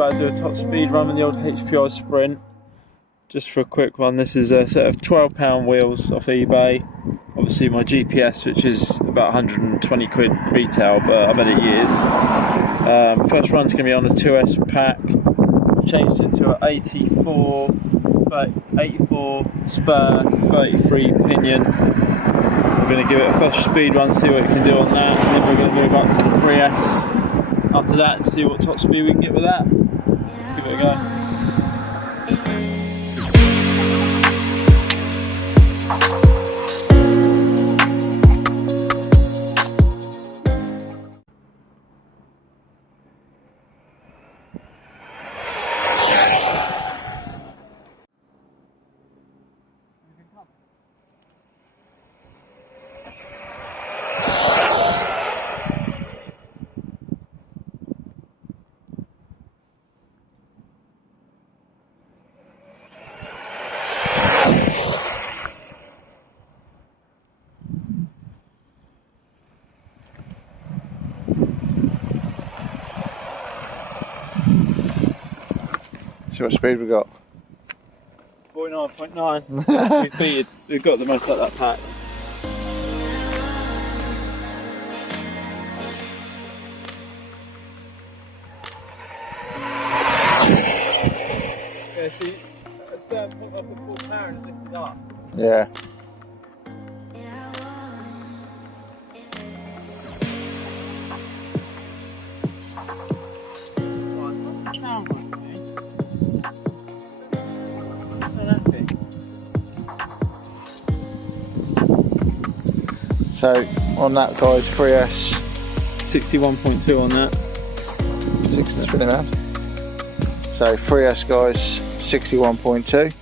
about to do a top speed run in the old HPI Sprint. Just for a quick one, this is a set of £12 wheels off eBay. Obviously my GPS, which is about 120 quid retail, but I've had it years. First run's going to be on a 2S pack. I've changed it to an 84 spur 33 pinion. We're going to give it a first speed run, see what it can do on that, and then we're going to move up to the 3S after that and see what top speed we can get with that. Let's give it a go. See what speed we got? 49.9. We've got the most out of that pack. Yeah, see, it's put up a full power and it's lifted up. Yeah. What's the sound like? So on that guys, 3S 61.2 on that. 60 spin around. So 3S guys, 61.2.